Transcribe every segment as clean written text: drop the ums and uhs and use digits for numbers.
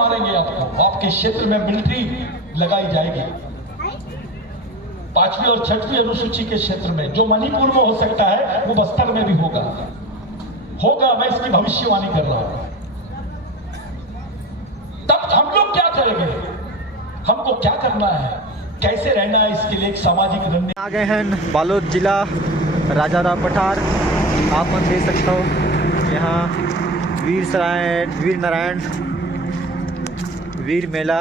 मारेंगे आपको। आपके क्षेत्र में मिलिट्री लगाई जाएगी। 5वीं और 6वीं अनुसूची के क्षेत्र में जो मणिपुर में हो सकता है वो बस्तर में भी होगा। मैं इसकी भविष्यवाणी कर रहा हूं। तब हम लोग क्या करेंगे, हमको क्या करना है, कैसे रहना है, इसके लिए एक सामाजिक रणनीति। आ गए हैं बालोद जिला राजाराव पठार। आप मन देख सकते हो यहाँ वीर नारायण वीर मेला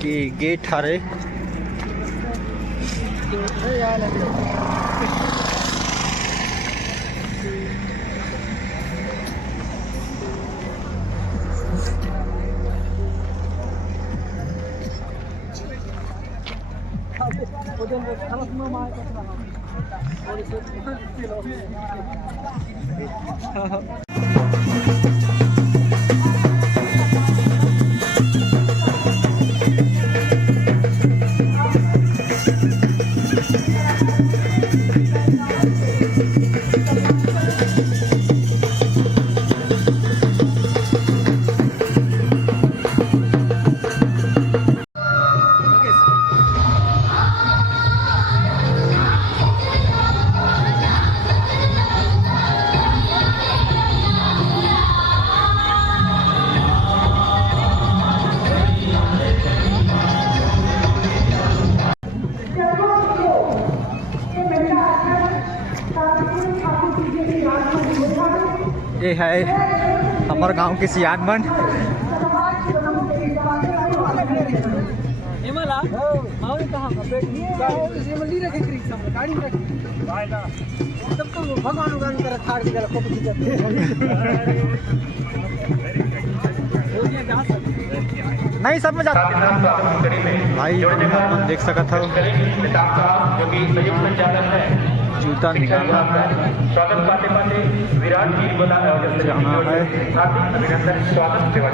की गेट हारे। ये है हमारे गांव के सियानमन। नहीं सब में जाता भाई देख सका था जूता निकाला स्वागत पाते पाते विराट वीर बना जाना है। अभिनंदन स्वागत सेवा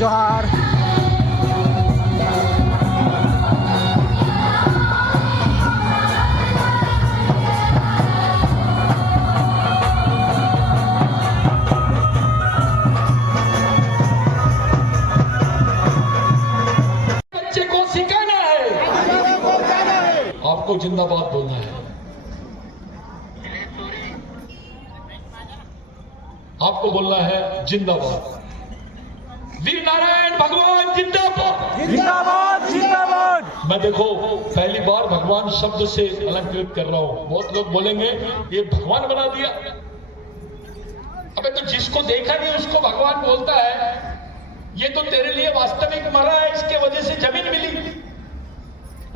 जोहार। बच्चे को सिखाना है, आपको जिंदाबाद बोलना है। आपको बोलना है जिंदाबाद। वीर नारायण भगवान जिंदाबाद जिंदाबाद जिंदाबाद। मैं देखो पहली बार भगवान शब्द से अलंकृत कर रहा हूं। बहुत लोग बोलेंगे ये भगवान बना दिया। अबे तो जिसको देखा नहीं उसको भगवान बोलता है। ये तो तेरे लिए वास्तविक मरा है, इसके वजह से जमीन मिली।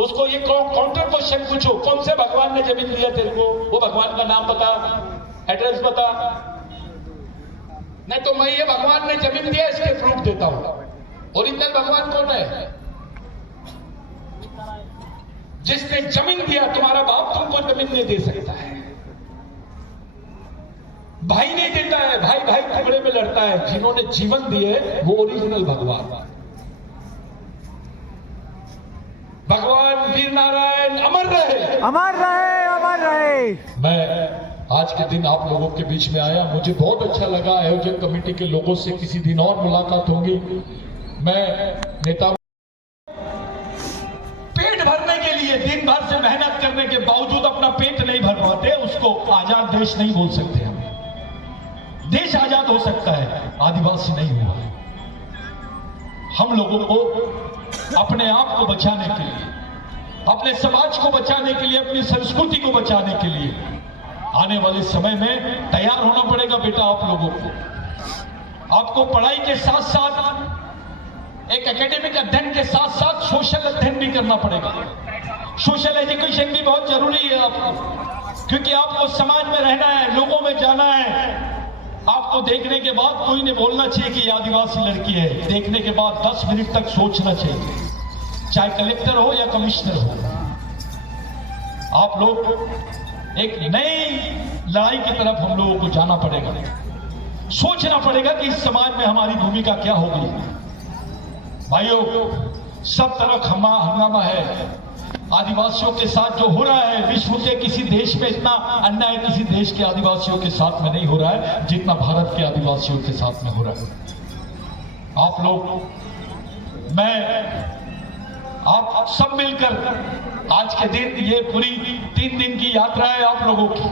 उसको ये काउंटर क्वेश्चन पूछो, कौन से भगवान ने जमीन दिया तेरे को, वो भगवान का नाम बता, एड्रेस बता। नहीं तो मैं ये भगवान ने जमीन दिया इसके प्रूफ देता हूं। ओरिजिनल भगवान कौन है? जिसने जमीन दिया। तुम्हारा बाप तुमको जमीन नहीं दे सकता है, भाई नहीं देता है, भाई भाई टुकड़े में लड़ता है। जिन्होंने जीवन दिए वो ओरिजिनल भगवान। भगवान वीर नारायण अमर रहे, अमर रहे, अमर रहे। मैं आज के दिन आप लोगों के बीच में आया, मुझे बहुत अच्छा लगा। आयोजक कमेटी के लोगों से किसी दिन और मुलाकात होगी। मैं नेता पेट भरने के लिए दिन भर से मेहनत करने के बावजूद अपना पेट नहीं भर पाते, उसको आजाद देश नहीं बोल सकते। हम देश आजाद हो सकता है, आदिवासी नहीं हुआ है। हम लोगों को अपने आप को बचाने के लिए, अपने समाज को बचाने के लिए, अपनी संस्कृति को बचाने के लिए आने वाले समय में तैयार होना पड़ेगा बेटा। आप लोगों को आपको पढ़ाई के साथ साथ, एक एकेडमिक अध्ययन के साथ साथ सोशल अध्ययन भी करना पड़ेगा। सोशल एजुकेशन भी बहुत जरूरी है आपको, क्योंकि आपको समाज में रहना है, लोगों में जाना है। आपको देखने के बाद कोई नहीं बोलना चाहिए कि आदिवासी लड़की है। देखने के बाद 10 मिनट तक सोचना चाहिए, चाहे कलेक्टर हो या कमिश्नर हो। आप लोग एक नई लड़ाई की तरफ हम लोगों को जाना पड़ेगा। सोचना पड़ेगा कि इस समाज में हमारी भूमिका क्या होगी। भाइयों, सब तरफ हंगामा है। आदिवासियों के साथ जो हो रहा है, विश्व के किसी देश में इतना अन्याय किसी देश के आदिवासियों के साथ में नहीं हो रहा है जितना भारत के आदिवासियों के साथ में हो रहा है। आप लोग, मैं, आप सब मिलकर आज के दिन, ये पूरी 3 दिन की यात्रा है आप लोगों की।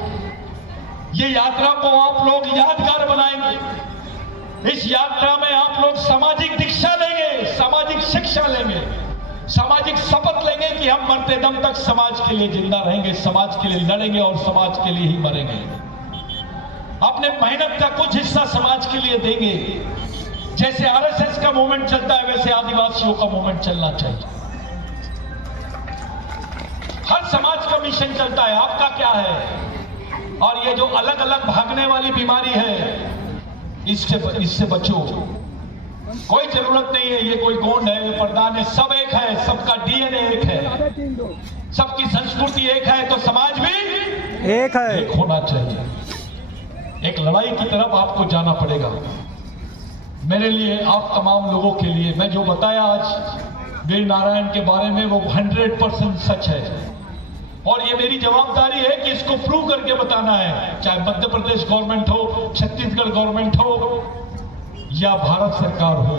ये यात्रा को आप लोग यादगार बनाएंगे। इस यात्रा में आप लोग सामाजिक दीक्षा लेंगे, सामाजिक शिक्षा लेंगे, सामाजिक शपथ लेंगे कि हम मरते दम तक समाज के लिए जिंदा रहेंगे, समाज के लिए लड़ेंगे और समाज के लिए ही मरेंगे। अपने मेहनत का कुछ हिस्सा समाज के लिए देंगे। जैसे आरएसएस का मूवमेंट चलता है वैसे आदिवासियों का मूवमेंट चलना चाहिए। हर समाज का मिशन चलता है, आपका क्या है? और ये जो अलग अलग भागने वाली बीमारी है, इससे बचो। कोई जरूरत नहीं है ये कोई गोंड है, ये प्रधान है, सब एक है, सबका डीएनए एक है, सबकी संस्कृति एक है, तो समाज भी एक है, एक होना चाहिए। एक लड़ाई की तरफ आपको जाना पड़ेगा। मेरे लिए, आप तमाम लोगों के लिए, मैं जो बताया आज वीर नारायण के बारे में वो 100% सच है। और ये मेरी जवाबदारी है कि इसको प्रूव करके बताना है, चाहे मध्य प्रदेश गवर्नमेंट हो, छत्तीसगढ़ गवर्नमेंट हो या भारत सरकार हो।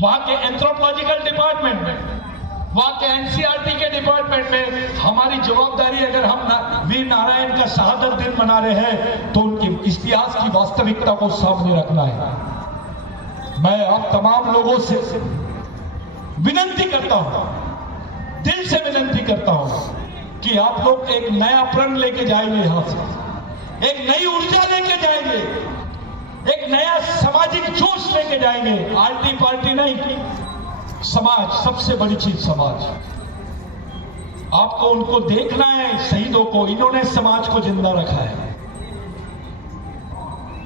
वहां के एंथ्रोपोलॉजिकल डिपार्टमेंट में, वहां के एनसीईआरटी के डिपार्टमेंट में हमारी जवाबदारी, अगर हम वीर नारायण का शहादत दिन मना रहे हैं तो उनके इतिहास की वास्तविकता को सामने रखना है। मैं आप तमाम लोगों से विनती करता हूं, दिल से विनती करता हूं कि आप लोग एक नया प्रण लेके जाएंगे, यहां से एक नई ऊर्जा लेके जाएंगे, एक नया सामाजिक जोश लेके जाएंगे। आर्टी पार्टी नहीं, समाज, सबसे बड़ी चीज समाज। आपको उनको देखना है, शहीदों को, इन्होंने समाज को जिंदा रखा है।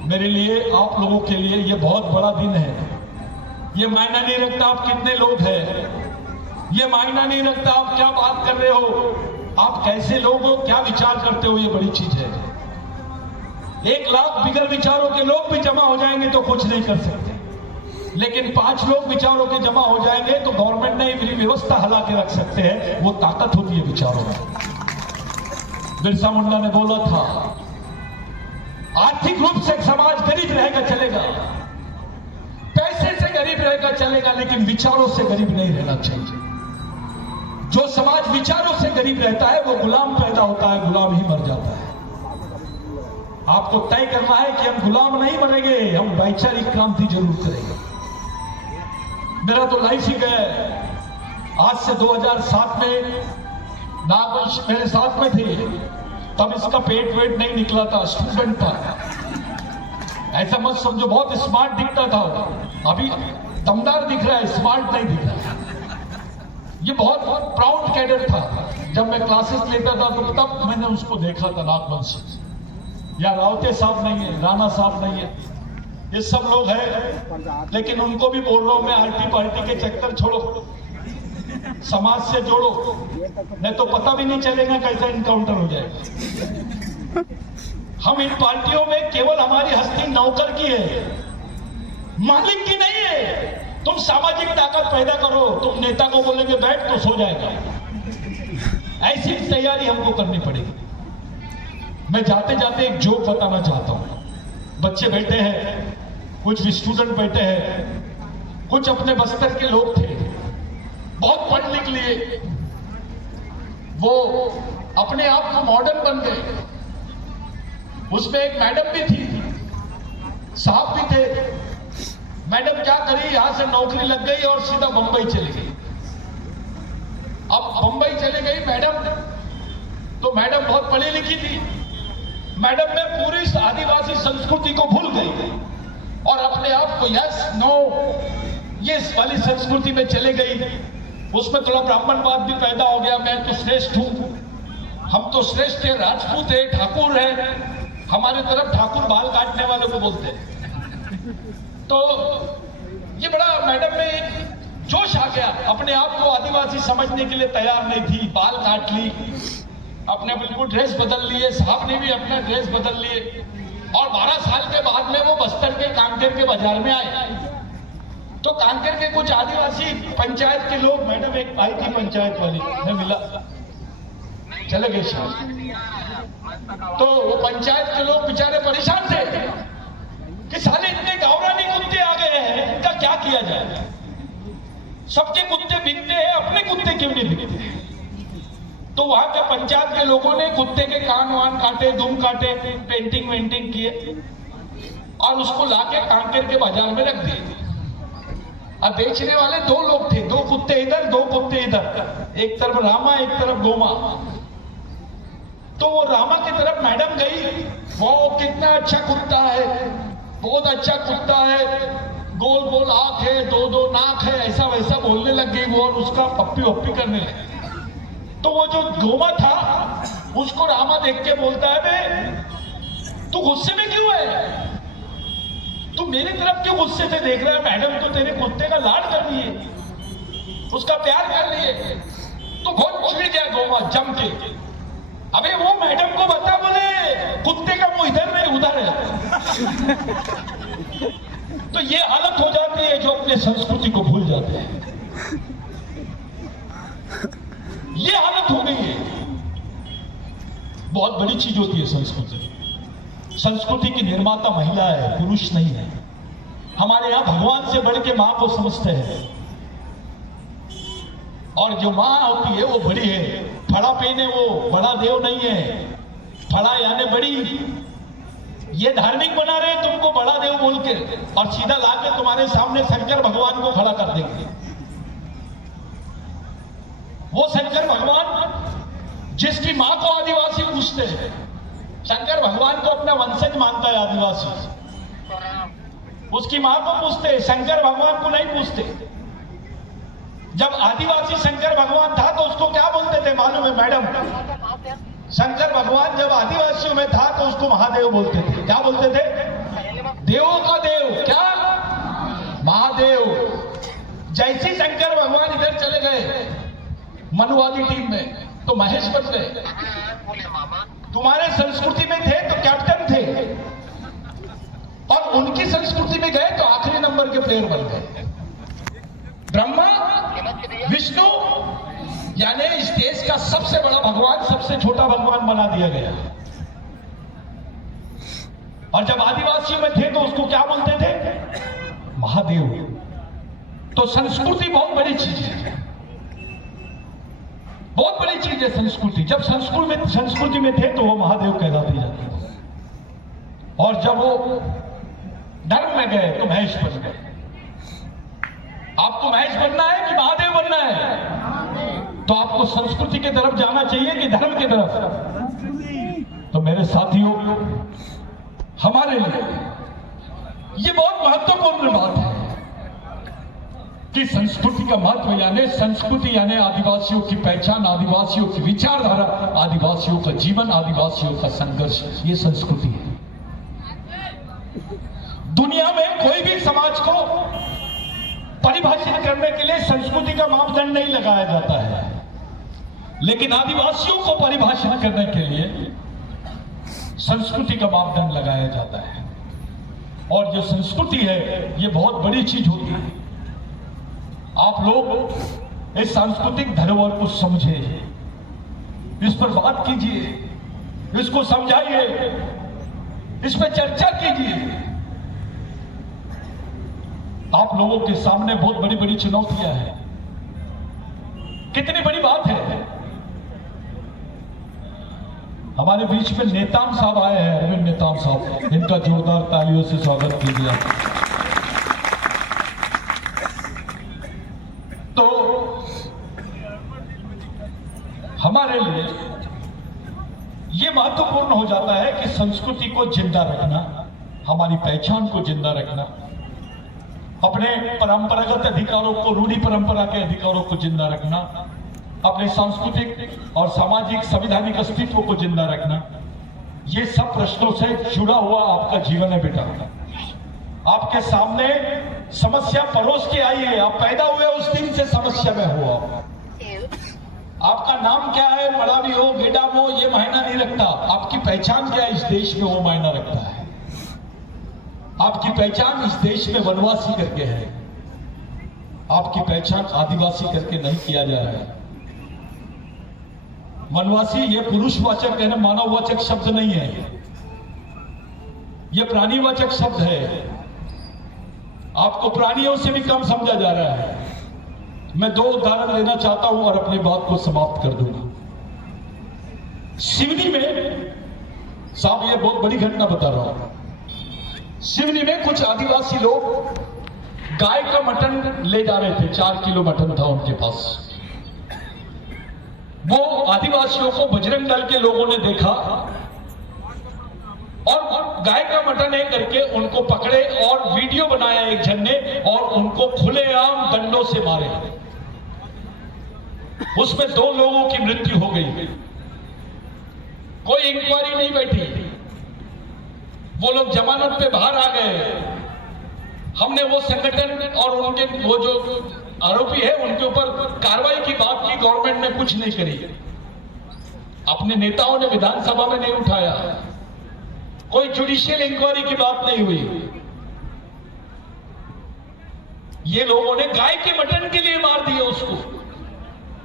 मेरे लिए, आप लोगों के लिए ये बहुत बड़ा दिन है। ये मायना नहीं रखता आप कितने लोग हैं, ये मायना नहीं रखता आप क्या बात कर रहे हो, आप कैसे लोग हो, क्या विचार करते हो, ये बड़ी चीज है। 1 लाख बिगड़ विचारों के लोग भी जमा हो जाएंगे तो कुछ नहीं कर सकते, लेकिन 5 लोग विचारों के जमा हो जाएंगे तो गवर्नमेंट ने व्यवस्था हिला के रख सकते हैं। वो ताकत होती है विचारों में। बिरसा मुंडा ने बोला था, आर्थिक रूप से समाज गरीब रहेगा चलेगा, पैसे से गरीब रहेगा चलेगा, लेकिन विचारों से गरीब नहीं रहना चाहिए। जो समाज विचारों से गरीब रहता है वो गुलाम पैदा होता है, गुलाम ही मर जाता है। आपको तय करना है कि हम गुलाम नहीं बनेंगे, हम वैचारिक क्रांति जरूर करेंगे। मेरा तो लाइफ ही गया है। आज से 2007 में नागवंश मेरे साथ में थे, तब इसका पेट वेट नहीं निकला था, स्टूडेंट था। ऐसा मत समझो, बहुत स्मार्ट दिखता था, अभी दमदार दिख रहा है, स्मार्ट नहीं दिख रहा है। ये बहुत प्राउड कैडेट था। जब मैं क्लासेस लेता था तो तब मैंने उसको देखा था, नागवंशी। या रावते साहब नहीं है, राणा साहब नहीं है, ये सब लोग हैं। लेकिन उनको भी बोल रहा हूं मैं, आरटी पार्टी के चक्कर छोड़ो, समाज से जोड़ो, नहीं तो पता भी नहीं चलेगा कैसा इनकाउंटर हो जाए। हम इन पार्टियों में केवल हमारी हस्ती नौकर की है, मालिक की नहीं है। तुम सामाजिक ताकत पैदा करो, तुम नेता को बोलेंगे बैठ तो सो जाएगा। ऐसी तैयारी हमको करनी पड़ेगी। मैं जाते जाते एक जोक बताना चाहता हूं। बच्चे बैठे हैं, कुछ स्टूडेंट बैठे हैं, कुछ अपने बस्तर के लोग थे, बहुत पढ़ लिख लिए, वो अपने आप को मॉडर्न बन गए। उसमें एक मैडम भी थी, साहब भी थे। मैडम क्या करी, यहां से नौकरी लग गई और सीधा बंबई चली गई। अब बंबई चली गई मैडम, तो मैडम बहुत पढ़ी लिखी थी। मैडम में पूरी आदिवासी संस्कृति को भूल गई और अपने आप को यस नो ये वाली संस्कृति में चले गई। उसमें थोड़ा ब्राह्मणवाद भी पैदा हो गया, मैं तो श्रेष्ठ हूं, हम तो श्रेष्ठ है, राजपूत है, ठाकुर है। हमारे तरफ ठाकुर बाल काटने वालों को बोलते हैं। तो ये बड़ा मैडम में एक जोश आ गया, अपने आप को आदिवासी समझने के लिए तैयार नहीं थी, बाल काट ली, अपने बिल्कुल ड्रेस बदल लिए, साहब ने भी अपना ड्रेस बदल लिए। और 12 साल के बाद में वो बस्तर के कांकेर के बाजार में आए। तो कांकेर के कुछ आदिवासी पंचायत के लोग, मैडम एक आई थी पंचायत वाली, मैं मिला, चले गए शायद। तो वो पंचायत के लोग बेचारे परेशान थे कि साले इतने गावरानी कुत्ते आ गए हैं, इनका क्या किया जाए। सबके कुत्ते बिकते हैं, अपने कुत्ते क्यों नहीं बिकते। तो वहां के पंचायत के लोगों ने कुत्ते के कान वान काटे, दुम काटे, पेंटिंग वेंटिंग किए और उसको लाके कांकेर के बाजार में रख दिए। अब बेचने वाले 2 लोग थे, 2 कुत्ते इधर, 2 कुत्ते इधर, एक तरफ रामा एक तरफ गोमा। तो वो रामा की तरफ मैडम गई, वो कितना अच्छा कुत्ता है, बहुत अच्छा कुत्ता है, गोल गोल आंख है, 2-2 नाक है, ऐसा वैसा बोलने लग गई वो और उसका पप्पी वप्पी करने लगी। तो वो जो गोमा था उसको रामा देख के बोलता है, बे तू गुस्से में क्यों है, तू मेरी तरफ क्यों गुस्से से देख रहा है, मैडम तो तेरे कुत्ते का लाड कर रही है, उसका प्यार कर रही है। तो बहुत चिढ़ गया गोमा जम के, अबे वो मैडम को बता, बोले कुत्ते का मुंह इधर नहीं उधर है। तो ये हालत हो जाती है जो अपने संस्कृति को भूल जाते हैं, ये हालत हो गई है। बहुत बड़ी चीज होती है संस्कृति। संस्कृति की निर्माता महिला है, पुरुष नहीं है। हमारे यहां भगवान से बढ़ के मां को समझते हैं, और जो मां होती है वो बड़ी है। फड़ा पहने वो बड़ा देव नहीं है, फड़ा यानी बड़ी। ये धार्मिक बना रहे हैं तुमको बड़ा देव बोल के, और सीधा लाके तुम्हारे सामने शंकर भगवान को खड़ा कर देंगे। वो शंकर भगवान जिसकी मां को आदिवासी पूछते हैं, शंकर भगवान को अपना वंशज मानता है आदिवासी, उसकी मां को पूछते हैं, शंकर भगवान को नहीं पूछते। जब आदिवासी शंकर भगवान था तो उसको क्या बोलते थे मालूम है मैडम? शंकर भगवान जब आदिवासियों में था तो उसको महादेव बोलते थे। क्या बोलते थे? देवों का देव, क्या? महादेव। जैसे शंकर भगवान इधर चले गए मनुवादी टीम में तो महेश बन गए। तुम्हारे संस्कृति में थे तो कैप्टन थे, और उनकी संस्कृति में गए तो आखिरी नंबर के प्लेयर बन गए। ब्रह्मा विष्णु यानी इस देश का सबसे बड़ा भगवान सबसे छोटा भगवान बना दिया गया। और जब आदिवासियों में थे तो उसको क्या बोलते थे? महादेव। तो संस्कृति बहुत बड़ी चीज है, बहुत बड़ी चीज है संस्कृति। जब संस्कृति में थे तो वो महादेव कहलाते जाते थे, और जब वो धर्म में गए तो महेश बन गए। आपको महेश बनना है कि महादेव बनना है? तो आपको संस्कृति की तरफ जाना चाहिए कि धर्म की तरफ? तो मेरे साथियों, हमारे लिए ये बहुत महत्वपूर्ण बात है। कि संस्कृति का महत्व यानी संस्कृति यानी आदिवासियों की पहचान, आदिवासियों की विचारधारा, आदिवासियों का जीवन, आदिवासियों का संघर्ष, ये संस्कृति है। दुनिया में कोई भी समाज को परिभाषित करने के लिए संस्कृति का मापदंड नहीं लगाया जाता है, लेकिन आदिवासियों को परिभाषित करने के लिए संस्कृति का मापदंड लगाया जाता है। और जो संस्कृति है ये बहुत बड़ी चीज होती है। आप लोग इस सांस्कृतिक धरोहर को समझे, इस पर बात कीजिए, इसको समझाइए, इस पर चर्चा कीजिए। आप लोगों के सामने बहुत बड़ी बड़ी चुनौतियां हैं। कितनी बड़ी बात है, हमारे बीच में नेताम साहब आए हैं, अरविंद नेताम साहब, इनका जोरदार तालियों से स्वागत कीजिए। तो हमारे लिए यह महत्वपूर्ण हो जाता है कि संस्कृति को जिंदा रखना, हमारी पहचान को जिंदा रखना, अपने परंपरागत अधिकारों को, रूढ़ी परंपरा के अधिकारों को जिंदा रखना, अपने सांस्कृतिक और सामाजिक संवैधानिक अस्तित्व को जिंदा रखना, ये सब प्रश्नों से जुड़ा हुआ आपका जीवन है बेटा। आपके सामने समस्या परोस के आई है, आप पैदा हुए उस दिन से समस्या में हो। आपका नाम क्या है, मड़ावी हो, गेडाम हो, ये मायना नहीं रखता। आपकी पहचान क्या है इस देश में, वो मायना रखता है। आपकी पहचान इस देश में वनवासी करके है, आपकी पहचान आदिवासी करके नहीं किया जा रहा है। वनवासी ये पुरुषवाचक है ना, मानववाचक शब्द नहीं है, ये प्राणीवाचक शब्द है। आपको प्राणियों से भी कम समझा जा रहा है। मैं 2 उदाहरण लेना चाहता हूं और अपनी बात को समाप्त कर दूंगा। सिवनी में, साहब ये बहुत बड़ी घटना बता रहा हूं, सिवनी में कुछ आदिवासी लोग गाय का मटन ले जा रहे थे, 4 किलो मटन था उनके पास। वो आदिवासियों को बजरंग दल के लोगों ने देखा और गाय का मटन है करके उनको पकड़े और वीडियो बनाया एक जन ने और उनको खुलेआम डंडों से मारे। उसमें 2 लोगों की मृत्यु हो गई। कोई इंक्वायरी नहीं बैठी, वो लोग जमानत पे बाहर आ गए। हमने वो संगठन और उनके वो जो आरोपी है उनके ऊपर कार्रवाई की बात की, गवर्नमेंट ने कुछ नहीं करी। अपने नेताओं ने विधानसभा में नहीं उठाया, कोई जुडिशियल इंक्वायरी की बात नहीं हुई। ये लोगों ने गाय के मटन के लिए मार दिया उसको।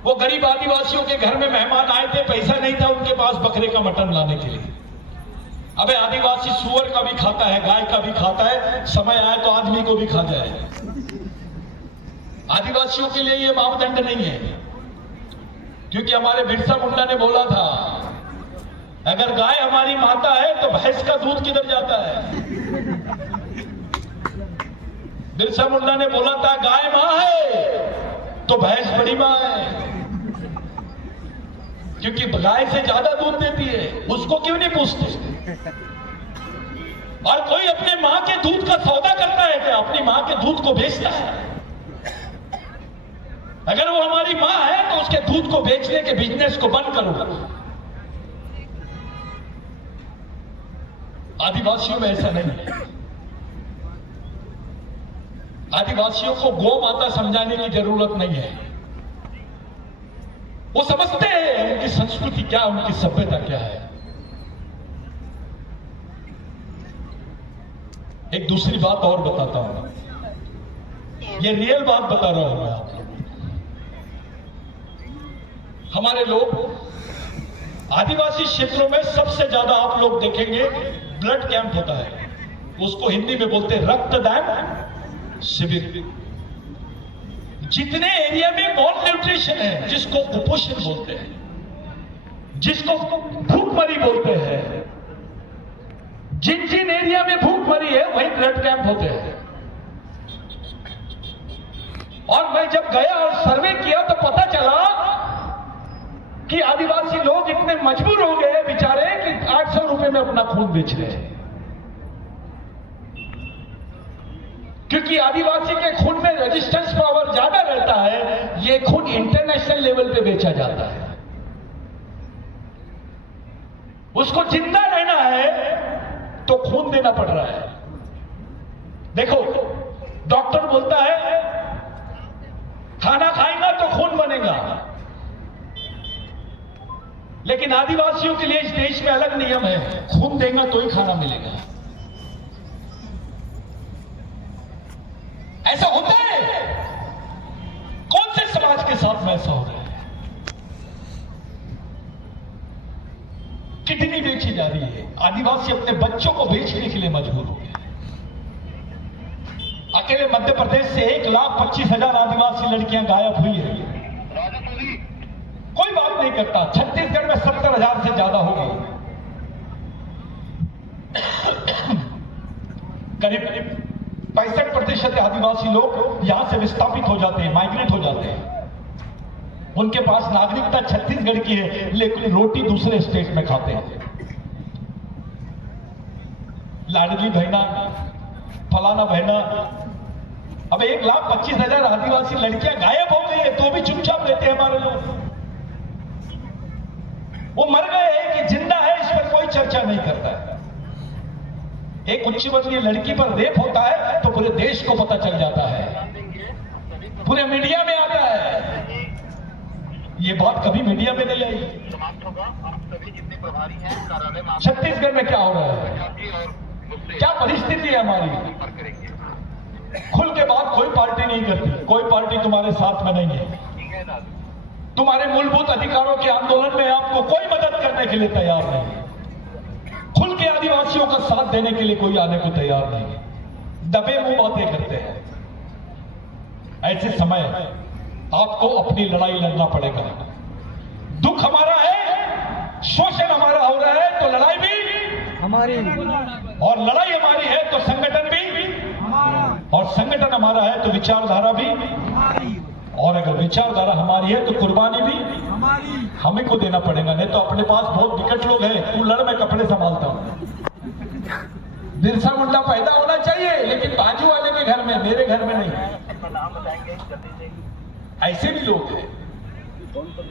वो गरीब आदिवासियों के घर में मेहमान आए थे, पैसा नहीं था उनके पास बकरे का मटन लाने के लिए। अबे आदिवासी सुअर का भी खाता है, गाय का भी खाता है, समय आए तो आदमी को भी खा जाए। आदिवासियों के लिए ये मापदंड नहीं है, क्योंकि हमारे बिरसा मुंडा ने बोला था, अगर गाय हमारी माता है तो भैंस का दूध किधर जाता है। बिरसा मुंडा ने बोला था, गाय मां है तो भैंस बड़ी मां है, क्योंकि गाय से ज्यादा दूध देती है, उसको क्यों नहीं पूछते। और कोई अपने मां के दूध का सौदा करता है क्या, अपनी मां के दूध को बेचता है। अगर वो हमारी मां है तो उसके दूध को बेचने के बिजनेस को बंद करो। आदिवासियों में ऐसा नहीं है। आदिवासियों को गौ माता समझाने की जरूरत नहीं है, वो समझते हैं उनकी संस्कृति क्या, उनकी सभ्यता क्या है। एक दूसरी बात और बताता हूं, ये रियल बात बता रहा हूं मैं आप लोग। हमारे लोग आदिवासी क्षेत्रों में सबसे ज्यादा आप लोग देखेंगे ब्लड कैंप होता है, उसको हिंदी में बोलते हैं रक्तदान शिविर। जितने एरिया में मॉल न्यूट्रिशन है, जिसको कुपोषण बोलते हैं, जिसको भूखमरी बोलते हैं, जिन जिन एरिया में भूखमरी है वहीं ब्लड कैंप होते हैं। और मैं जब गया और सर्वे किया तो पता चला कि आदिवासी लोग इतने मजबूर हो गए बेचारे कि 800 रुपए में अपना खून बेच रहे हैं, क्योंकि क्योंकि आदिवासी के खून में रेजिस्टेंस पावर ज्यादा रहता है, ये खून इंटरनेशनल लेवल पे बेचा जाता है। उसको जिंदा रहना है तो खून देना पड़ रहा है। देखो, डॉक्टर बोलता है खाना खाएगा तो खून बनेगा, लेकिन आदिवासियों के लिए इस देश में अलग नियम है, खून देगा तो ही खाना मिलेगा। ऐसा होता है? कौन से समाज के साथ में ऐसा हो रहा है? किडनी बेची जा रही है, आदिवासी अपने बच्चों को बेचने के लिए मजबूर हो गए। अकेले मध्य प्रदेश से 1,25,000 आदिवासी लड़कियां गायब हुई है। कोई बात नहीं करता। छत्तीसगढ़ में 70,000 से ज्यादा हो गई। करीब 65% आदिवासी लोग यहां से विस्थापित हो जाते हैं, माइग्रेट हो जाते हैं। उनके पास नागरिकता छत्तीसगढ़ की है, लेकिन रोटी दूसरे स्टेट में खाते हैं। लाडली बहना, फलाना बहना। अब 1,25,000 आदिवासी लड़कियां गायब हो गई है, तो भी चुपचाप रहते हैं हमारे लोग। वो मर गए हैं कि जिंदा है, इस पर कोई चर्चा नहीं करता है। एक उच्च वर्गीय लड़की पर रेप होता है तो पूरे देश को पता चल जाता है, पूरे मीडिया में आता है। ये बात कभी मीडिया में नहीं आई। छत्तीसगढ़ में क्या हो रहा है, क्या परिस्थिति है हमारी? खुल के बात कोई पार्टी नहीं करती, कोई पार्टी तुम्हारे साथ में नहीं है। तुम्हारे मूलभूत अधिकारों के आंदोलन में आपको कोई मदद करने के लिए तैयार नहीं है। खुल के आदिवासियों का साथ देने के लिए कोई आने को तैयार नहीं है। दबे मुंह बातें करते हैं। ऐसे समय आपको अपनी लड़ाई लड़ना पड़ेगा। दुख हमारा है, शोषण हमारा हो रहा है, तो लड़ाई भी हमारी, और लड़ाई हमारी है तो संगठन भी हमारा, और संगठन हमारा है तो विचारधारा भी हमारी, और अगर विचारधारा हमारी है तो कुर्बानी भी हमारी, हमें को देना पड़ेगा। नहीं तो अपने पास बहुत विकट लोग हैं, तू लड़, मैं कपड़े संभालता हूं। बिरसा मुंडा पैदा होना चाहिए, लेकिन बाजू वाले के घर में, मेरे घर में नहीं। ऐसे भी लोग हैं।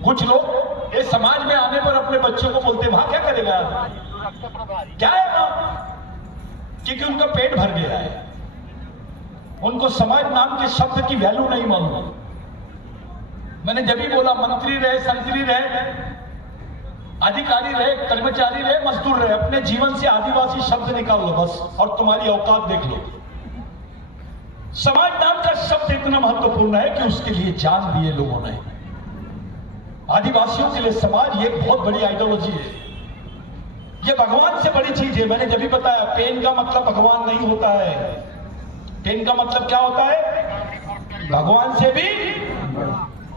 कुछ लोग इस समाज में आने पर अपने बच्चों को बोलते वहां क्या करेगा, क्या है वहां, क्योंकि उनका पेट भर गया है। उनको समाज नाम के शब्द की वैल्यू नहीं मालूम। मैंने जब भी बोला, मंत्री रहे, संतरी रहे, अधिकारी रहे, कर्मचारी रहे, मजदूर रहे, अपने जीवन से आदिवासी शब्द निकाल लो बस, और तुम्हारी औकात देख लो। समाज नाम का शब्द इतना महत्वपूर्ण है कि उसके लिए जान दिए लोगों ने। आदिवासियों के लिए समाज ये बहुत बड़ी आइडियोलॉजी है, ये भगवान से बड़ी चीज है। मैंने जब भी बताया, पेन का मतलब भगवान नहीं होता है। पेन का मतलब क्या होता है, भगवान से भी।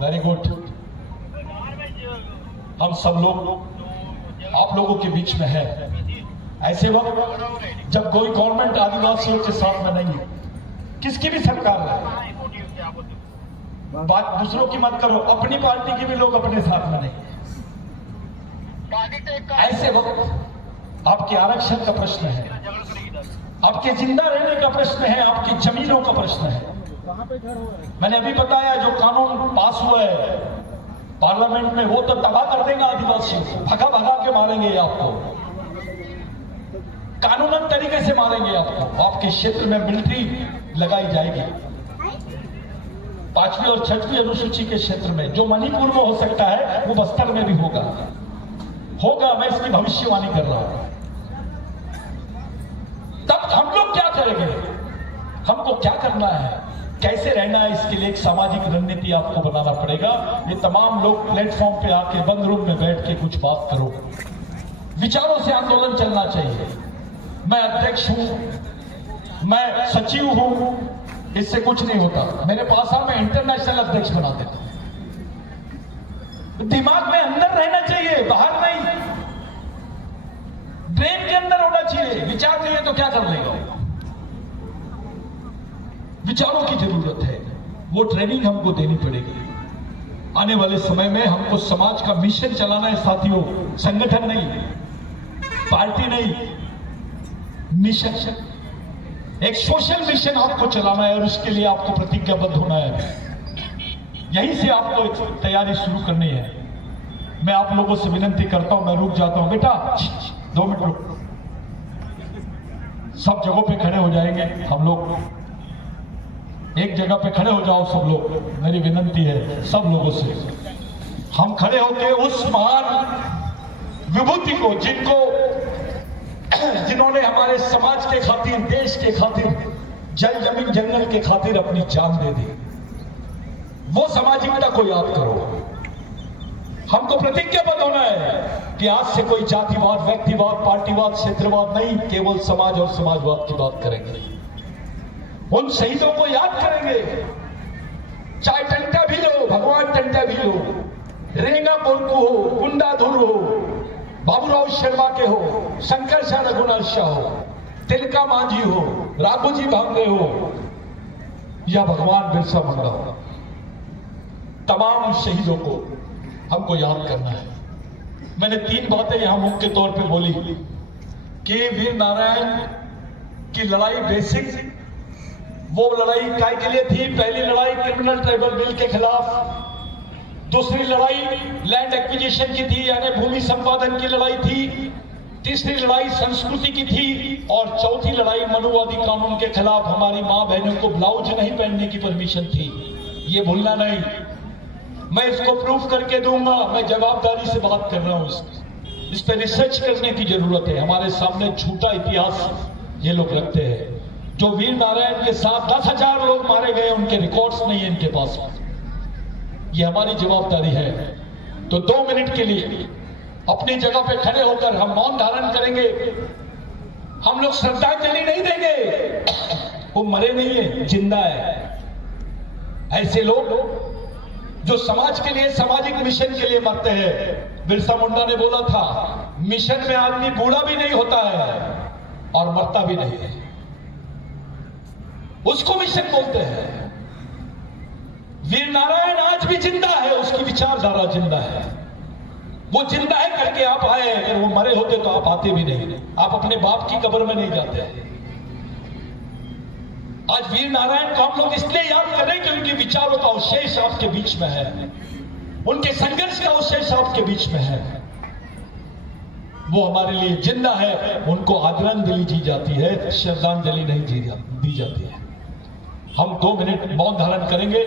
Very good. हम सब लोग आप लोगों के बीच में है। ऐसे वक्त जब कोई गवर्नमेंट आदिवासियों के साथ में नहीं है, किसकी भी सरकार है, बात दूसरों की मत करो, अपनी पार्टी के भी लोग अपने साथ में नहीं। ऐसे वक्त आपके आरक्षण का प्रश्न है, आपके जिंदा रहने का प्रश्न है, आपकी जमीनों का प्रश्न है। मैंने अभी बताया, जो कानून पास हुआ है पार्लियामेंट में, वो तो तबाह कर देगा आदिवासियों को। भगा भगा के मारेंगे आपको, कानूनन तरीके से मारेंगे आपको। आपके क्षेत्र में मिलिट्री लगाई जाएगी। 5वीं और 6वीं अनुसूची के क्षेत्र में जो मणिपुर में हो सकता है, वो बस्तर में भी होगा। मैं इसकी भविष्यवाणी कर रहा हूं। तब हम लोग क्या करेंगे, हमको क्या करना है, कैसे रहना है, इसके लिए एक सामाजिक रणनीति आपको बनाना पड़ेगा। ये तमाम लोग प्लेटफॉर्म पे आके बंद रूम में बैठ के कुछ बात करो। विचारों से आंदोलन चलना चाहिए। मैं अध्यक्ष हूं, मैं सचिव हूं, इससे कुछ नहीं होता। मेरे पास मैं इंटरनेशनल अध्यक्ष बना देता। दिमाग में अंदर रहना चाहिए, बाहर नहीं। ब्रेन के अंदर होना चाहिए। विचार नहीं है तो क्या कर लेगा। विचारों की जरूरत है, वो ट्रेनिंग हमको देनी पड़ेगी। आने वाले समय में हमको समाज का मिशन चलाना है साथियों। संगठन नहीं, पार्टी नहीं, मिशन। एक सोशल मिशन आपको चलाना है और उसके लिए आपको प्रतिज्ञाबद्ध होना है। यहीं से आपको एक तैयारी शुरू करनी है। मैं आप लोगों से विनती करता हूं, मैं रुक जाता हूं, बेटा 2 मिनट रुक। सब जगहों पे खड़े हो जाएंगे हम लोग, एक जगह पे खड़े हो जाओ सब लोग, मेरी विनती है सब लोगों से। हम खड़े होकर उस महान विभूति को, जिन्होंने हमारे समाज के खातिर, देश के खातिर, जल जमीन जंगल के खातिर अपनी जान दे दी, वो सामाजिकता को याद करो। हमको प्रतिज्ञाबद्ध होना है कि आज से कोई जातिवाद, व्यक्तिवाद, पार्टीवाद, क्षेत्रवाद नहीं, केवल समाज और समाजवाद की बात करेंगे। उन शहीदों को याद करेंगे, चाहे टंटा भी लो, भगवान टंटा भी लो, रेंगा बोलकू हो, गुंडाधुर हो, बाबूराव शर्मा के हो, शंकर शाह रघुनाथ शाह हो, तिलका मांझी हो, राघोजी भांगरे हो या भगवान बिरसा मुंडा हो, तमाम शहीदों को हमको याद करना है। मैंने 3 बातें यहां मुख्य तौर पे बोली कि वीर नारायण की लड़ाई बेसिक, वो लड़ाई काय के लिए थी? पहली लड़ाई क्रिमिनल ट्राइबल बिल के खिलाफ, दूसरी लड़ाई लैंड एक्विजिशन की थी यानी भूमि संपादन की लड़ाई थी, तीसरी लड़ाई संस्कृति की थी और चौथी लड़ाई मनुवादी कानून के खिलाफ हमारी मां बहनों को ब्लाउज नहीं पहनने की परमिशन थी। ये भूलना नहीं, मैं इसको प्रूफ करके दूंगा। मैं जवाबदारी से बात कर रहा हूं। इस पर रिसर्च करने की जरूरत है। हमारे सामने झूठा इतिहास ये लोग रखते हैं। जो वीर नारायण के साथ 10,000 लोग मारे गए, उनके रिकॉर्ड्स नहीं है इनके पास। ये हमारी जवाबदारी है। तो 2 मिनट के लिए अपनी जगह पे खड़े होकर हम मौन धारण करेंगे। हम लोग श्रद्धांजलि नहीं देंगे, वो मरे नहीं है, जिंदा है। ऐसे लोग जो समाज के लिए, सामाजिक मिशन के लिए मरते हैं। बिरसा मुंडा ने बोला था, मिशन में आदमी बूढ़ा भी नहीं होता है और मरता भी नहीं है, उसको मिशन बोलते हैं। वीर नारायण आज भी जिंदा है, उसकी विचारधारा जिंदा है। वो जिंदा है करके आप आए, अगर वो मरे होते तो आप आते भी नहीं, आप अपने बाप की कब्र में नहीं जाते। आज वीर नारायण को हम लोग इसलिए याद कर रहे हैं कि उनके विचारों का अवशेष आपके बीच में है, उनके संघर्ष का अवशेष आपके बीच में है। वो हमारे लिए जिंदा है, उनको आदरांजलि दी जाती है, श्रद्धांजलि नहीं दी जाती है। हम 2 मिनट मौन धारण करेंगे।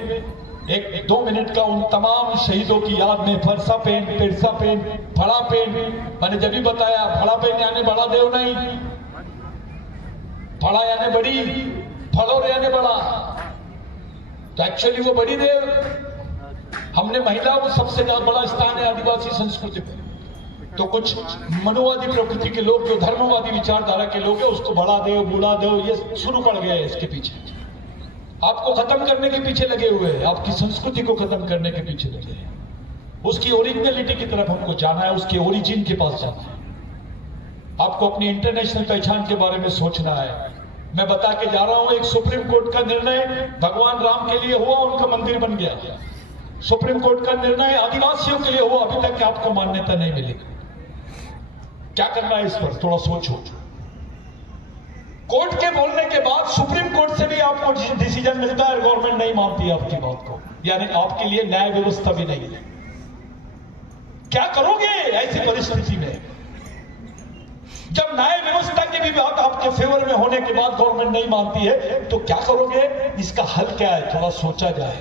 2 मिनट का उन तमाम शहीदों की याद में फरसा पेन, पिरसा पेन, फड़ा पेन, मैंने जब भी बताया फड़ा पेन यानी बड़ा देव नहीं, फड़ा यानी बड़ी, फड़ोर यानी बड़ा, तो एक्चुअली वो बड़ी देव। हमने महिला वो सबसे बड़ा स्थान है आदिवासी संस्कृति में। तो कुछ मनुवादी प्रकृति के लोग, जो धर्मवादी विचारधारा के लोग हैं, उसको बड़ा देव, बूढ़ा देव, ये शुरू पड़ गया है। इसके पीछे आपको खत्म करने के पीछे लगे हुए हैं, आपकी संस्कृति को खत्म करने के पीछे लगे हैं। उसकी ओरिजिनलिटी की तरफ हमको जाना है, उसके ओरिजिन के पास जाना है। आपको अपनी इंटरनेशनल पहचान के बारे में सोचना है। मैं बता के जा रहा हूं, एक सुप्रीम कोर्ट का निर्णय भगवान राम के लिए हुआ, उनका मंदिर बन गया। सुप्रीम कोर्ट का निर्णय आदिवासियों के लिए हुआ, अभी तक आपको मान्यता नहीं मिली। क्या करना है इस पर थोड़ा सोचो। कोर्ट के बोलने के बाद सुप्रीम कोर्ट से भी आपको डिसीजन मिलता है, गवर्नमेंट नहीं मानती आपकी बात को, यानी आपके लिए न्याय व्यवस्था भी नहीं है। क्या करोगे ऐसी परिस्थिति में, जब न्याय व्यवस्था की भी बात आपके फेवर में होने के बाद गवर्नमेंट नहीं मानती है, तो क्या करोगे? इसका हल क्या है, थोड़ा सोचा जाए।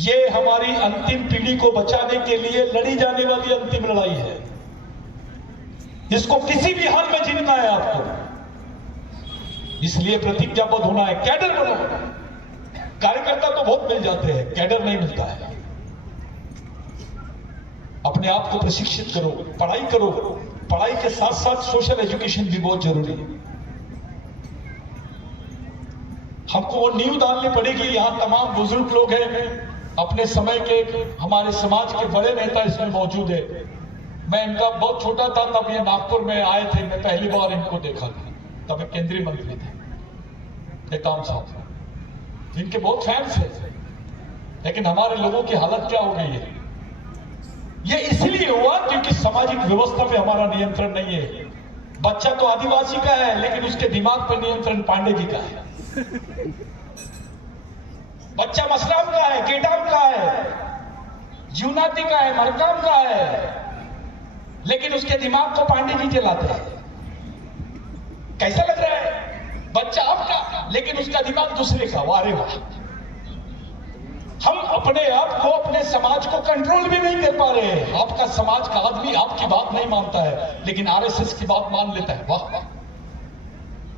ये हमारी अंतिम पीढ़ी को बचाने के लिए लड़ी जाने वाली अंतिम लड़ाई है। इसको किसी भी हाल में जीतना है आपको, इसलिए प्रतिज्ञाबद्ध होना है। कैडर बनो। कार्यकर्ता तो बहुत मिल जाते हैं, कैडर नहीं मिलता है। अपने आप को प्रशिक्षित करो, पढ़ाई करो। पढ़ाई के साथ साथ सोशल एजुकेशन भी बहुत जरूरी है। हमको वो नींव डालनी पड़ेगी। यहाँ तमाम बुजुर्ग लोग हैं, अपने समय के, हमारे समाज के बड़े नेता इसमें मौजूद है। मैं इनका बहुत छोटा था तब ये नागपुर में आए थे, मैं पहली बार इनको देखा था, तब एक केंद्रीय मंत्री थे एकाम साहब। इनके बहुत फैंस हैं, लेकिन हमारे लोगों की हालत क्या हो गई है? ये इसलिए हुआ क्योंकि सामाजिक व्यवस्था पे हमारा नियंत्रण नहीं है। बच्चा तो आदिवासी का है, लेकिन उसके दिमाग पर नियंत्रण पांडे जी का है। बच्चा मसराम का है, केटाम का है, जीवनाती का है, मरकाम का है, लेकिन उसके दिमाग को पांडे जी चलाते हैं। कैसा लग रहा है? बच्चा आपका, लेकिन उसका दिमाग दूसरे का। वाह रे वाह। हम अपने आप को, अपने समाज को कंट्रोल भी नहीं कर पा रहे हैं। आपका समाज का आदमी आपकी बात नहीं मानता है, लेकिन आरएसएस की बात मान लेता है। वाह वाह।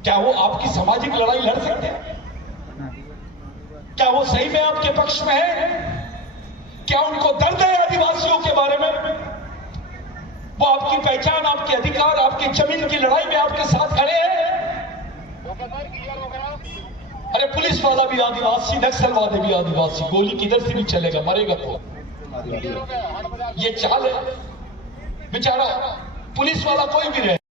क्या वो आपकी सामाजिक लड़ाई लड़ सकते हैं? क्या वो सही में आपके पक्ष में है? क्या उनको दर्द है आदिवासियों के बारे में? वो आपकी पहचान, आपके अधिकार, आपकी जमीन की लड़ाई में आपके साथ खड़े हैं? अरे पुलिस वाला भी आदिवासी, नक्सलवादी भी आदिवासी, गोली किधर से भी चलेगा, मरेगा तो। ये चाल है बेचारा, पुलिस वाला कोई भी रहे,